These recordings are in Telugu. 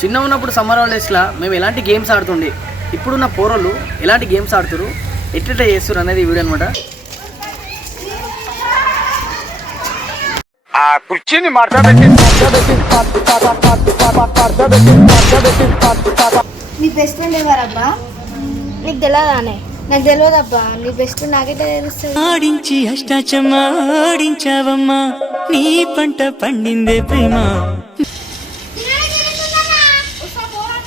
చిన్న ఉన్నప్పుడు సమ్మర్ హాలిడేస్లో మేము ఎలాంటి గేమ్స్ ఆడుతుండే? ఇప్పుడున్న పోరలు ఎలాంటి గేమ్స్ ఆడుతురు? ఎట్లెట్లా చేస్తారు అనేది వీడియో అనమాట ఆ కుర్చీని నీ బెస్ట్ ఫ్రెండ్ ఎవరబ్బా? నీకు తెలియదానే నాకు తెలియదబ్బా నీ బెస్ట్ ఫ్రెండ్ నాకైతే తెలుస్తుంది. ఆడించి అష్టాచమ్మ ఆడించావమ్మా. నీ పంట పండిందే ప్రేమ.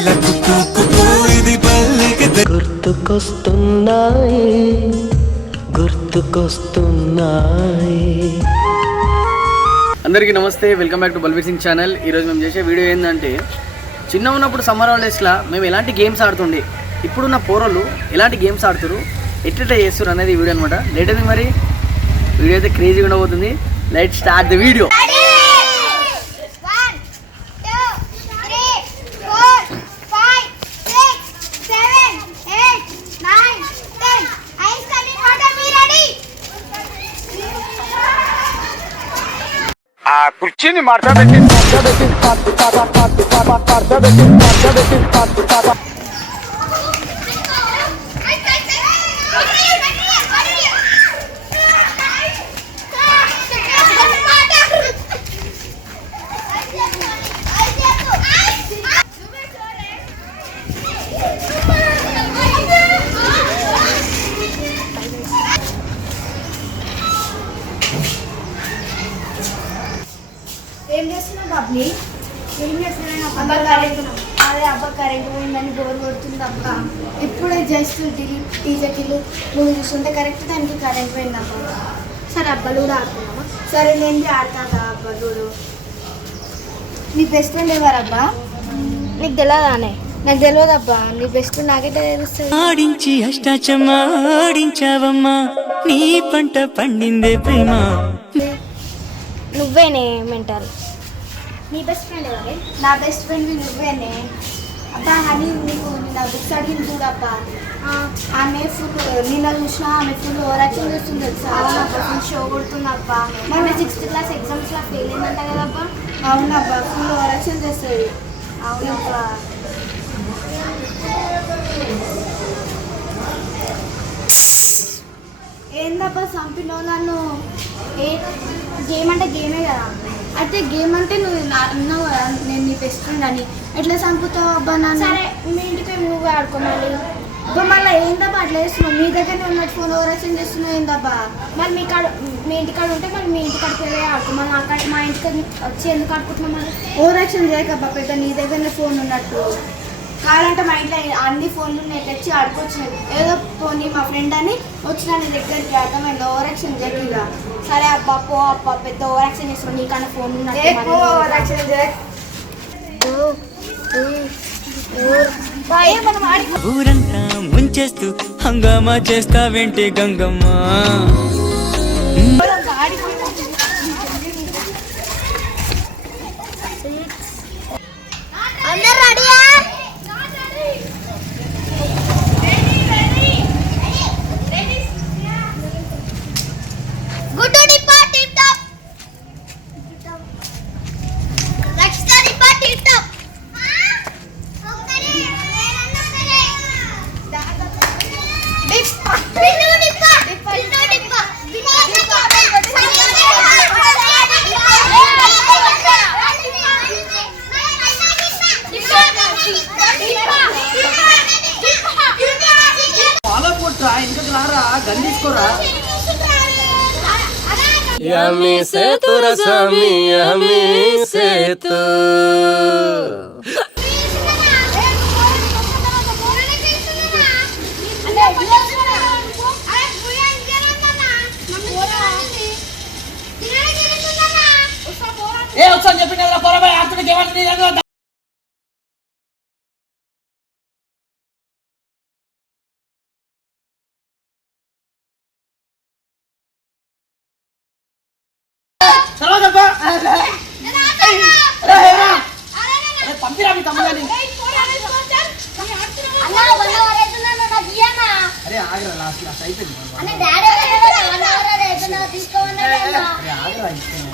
మైనాల కుక్కు పల్లెకి గుర్తుకొస్తున్నాయి గుర్తుకొస్తున్నాయి. అందరికీ నమస్తే welcome back to Balveer Singh channel. ఈరోజు మేము చేసే వీడియో ఏంటంటే చిన్న ఉన్నప్పుడు సమ్మర్ హాలిడేస్లో మేము ఎలాంటి గేమ్స్ ఆడుతుండే ఇప్పుడున్న పోరలు ఎలాంటి గేమ్స్ ఆడుతురు ఎట్లా చేస్తారు అనేది వీడియో అనమాట లేట్ అయితే మరి వీడియో అయితే క్రేజీగా ఉండబోతుంది. Light start the video Çin'i marşa besin. ఏం చేస్తున్నావు బబ్లీ? ఏం చేస్తున్నాను అబ్బా కరెంట్ అదే అబ్బా కరెంట్ పోయిందని బోర్ కొడుతుంది అబ్బా. ఇప్పుడే జస్ట్ టీచర్కి నువ్వు చూస్తుంటే కరెక్ట్ దానికి కరెంట్ పోయింది అబ్బా. సరే అబ్బా లూడో ఆడుతున్నామా సరే నేను ఆడతా అబ్బా లూడో నీ బెస్ట్ ఫ్రెండ్ ఎవరబ్బా నీకు తెలియదానే నాకు తెలియదబ్బా నీ బెస్ట్ ఫ్రెండ్ నాకైతే తెలుస్తుంది. ఆడించి అష్టాచమ్మ ఆడించావమ్మా. నీ పంట పండిందే ప్రేమ. నువ్వేనే మెంటారు. నీ బెస్ట్ ఫ్రెండ్ ఎవరే? నా బెస్ట్ ఫ్రెండ్ నువ్వేనే. అబ్బా హనీ నీకు నిన్న బుక్స్ అడిగింది చూడబ్బా ఆమె ఫుల్ నిన్న చూసిన ఆమె ఫుల్ ఓవరాక్షన్ చేస్తుంది ఫుల్ షో కొడుతుందబ్బా మొన్న సిక్స్త్ క్లాస్ ఎగ్జామ్స్లో ఫెయిల్ అయిందంట కదబ్బా అవునబ్బా ఫుల్ ఓవరాక్షన్ చేస్తుంది. అవునబ్బా ఏందబ్బా చంపినావు నన్ను ఏ గేమ్ అంటే గేమే కదా. అయితే గేమ్ అంటే నువ్వు నా- అన్నావు కదా నేను నీ బెస్ట్ ఫ్రెండ్ అని. ఎట్లా చంపుతావు అబ్బా నన్ను? సరే మీ ఇంటికి నువ్వు ఆడుకోమని అబ్బా మళ్ళీ ఏందబ్బా అట్లా చేస్తున్నావు? మీ దగ్గరనే ఉన్నట్టు ఫోన్ ఓవరాక్షన్ చేస్తున్నావు ఏందబ్బా? మరి మీ కాడ మీ ఇంటికాడ ఉంటే మరి మీ ఇంటికాడికి వెళ్ళి ఆడుకో. మరి అక్కడ మా ఇంటికి వచ్చి ఎందుకు ఆడుకుంటున్నావు మరి? ఓవరాక్షన్ చేయకబ్బా పెద్ద నీ దగ్గరనే ఫోన్ ఉన్నట్టు. కావాలంటే మా ఇంట్లో అన్ని ఫోన్లు ఉన్నాయి తెచ్చి ఆడుకోవచ్చు. ఏదో పోనీ మా ఫ్రెండ్ అని వచ్చిన నీ దగ్గరికి అర్థమైంది ఓవర్ యాక్షన్ జరిగిగా సరే అబ్బా పో అబ్బా పెద్ద ఓవర్ యాక్షన్ చేస్తున్నావు నీకన్నా ఫోన్ ఊరంతా ముంచేస్తూ హంగామా చేస్తావేంటి గంగమ్మ. తీసుకోరా యమి సేతు రసమి యమి సేతు. ఏ వచ్చాను చెప్పిన కదా పొరపై అతనికి ఏమంటే నీ అరే ఆగరా లాస్ట్ లాస్ట్ అయిపోయింది. అన్న డాడీ? వన్ అవర్ అవుతుందా తీసుకోమన్నాడు అన్న. అరే ఆగరా ఇస్తాను.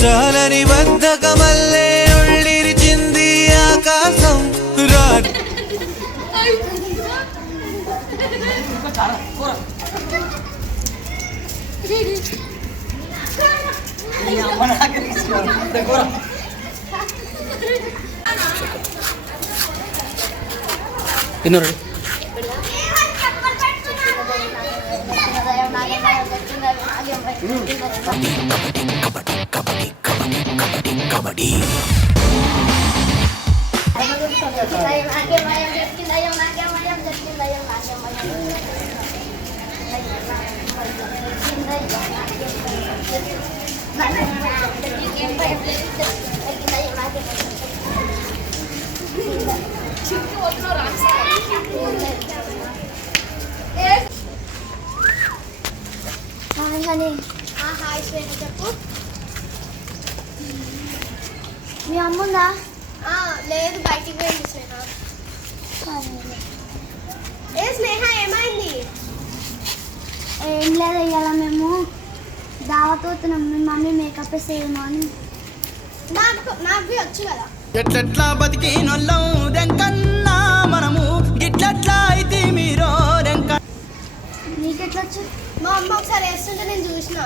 చాలని బద్ధకమల్లే ఒళ్ళిరిచింది ఆకాశం. రాత్రి తిన్నారు Mm. comedy, comedy, comedy, comedy. Hai, Hani. Ah, hai, Sven. Ada apa? మీ అమ్ముందా లేదు బయటికి పోయింది స్నేహ. ఏ స్నేహ ఏమైంది? ఏం లేదు ఇవాళ మేము దావత్ అవుతున్నాం. మీ మమ్మీ మేకప్ వేసేమో అని. నాకు నాకు వచ్చు కదా. ఎట్లెట్లా బతికినొల్లం రెంకన్నా మనము గిట్లట్లా అయితే మీరు రెంక నీకెట్లా వచ్చు మా అమ్మ ఒకసారి వేస్తుంటే నేను చూసిన.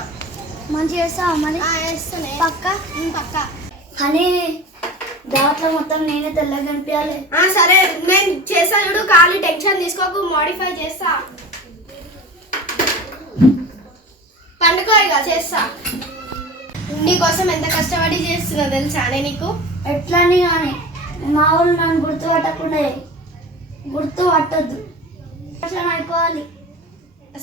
మంచిగా వేస్తావా మరి? వేస్తానే పక్క? పక్క. అని దాంట్లో మొత్తం నేనే తెల్లగా కనిపించాలి. సరే నేను చేస్తా చూడు ఖాళీ టెన్షన్ తీసుకోకు మోడిఫై చేస్తా. పండుకో ఇక చేస్తా. నీకోసం ఎంత కష్టపడి చేస్తున్నా తెలుసా నేను నీకు? ఎట్లని కానీ మా ఊళ్ళు నన్ను గుర్తు పట్టకుండా గుర్తు పట్టద్దు. అయిపోవాలి.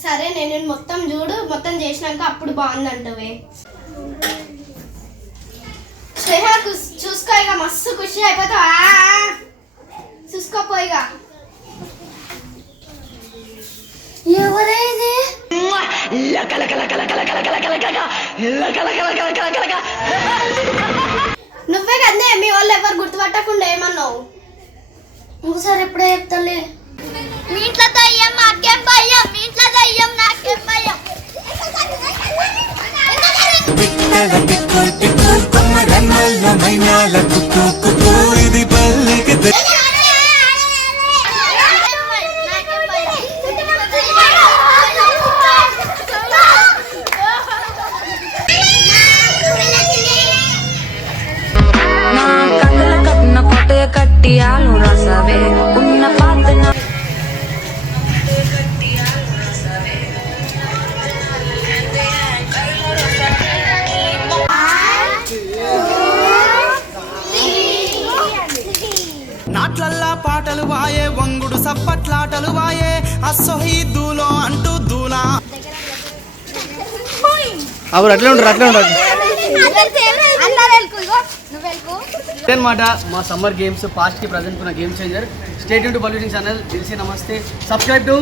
సరే నేను మొత్తం చూడు మొత్తం చేసినాక అప్పుడు బాగుందంటవే. స్నేహ చూసుకో ఇక మస్తు ఖుషి అయిపోతావా చూసుకోపో ఇక ఎవరైంది నువ్వే కదే మీ వాళ్ళు ఎవరు గుర్తుపట్టకుండా ఏమన్నావు ఇంకోసారి ఎప్పుడే చెప్తాలే మీ ఇంట్లో దయ్యం నాకేం భయం మీ ఇంట్లో దయ్యం నాకేం భయం మై నేలకు తూకుతూ ఇది బల్లికి కట్టి ఆ పాటలు వాయే వంగుడు సప్పట్లాటలు వాయే అస్సొహీద్దులో అంటూ దూలా. అప్పుడు అట్లే ఉంటారు అట్లే ఉంటారు అనమాట మా సమ్మర్ గేమ్స్ పాస్ట్కి ప్రజెంట్ ఉన్న గేమ్ చేంజర్ స్టేట్ టు బల్యూటింగ్ ఛానల్ తెలిసి నమస్తే సబ్స్క్రైబ్ టు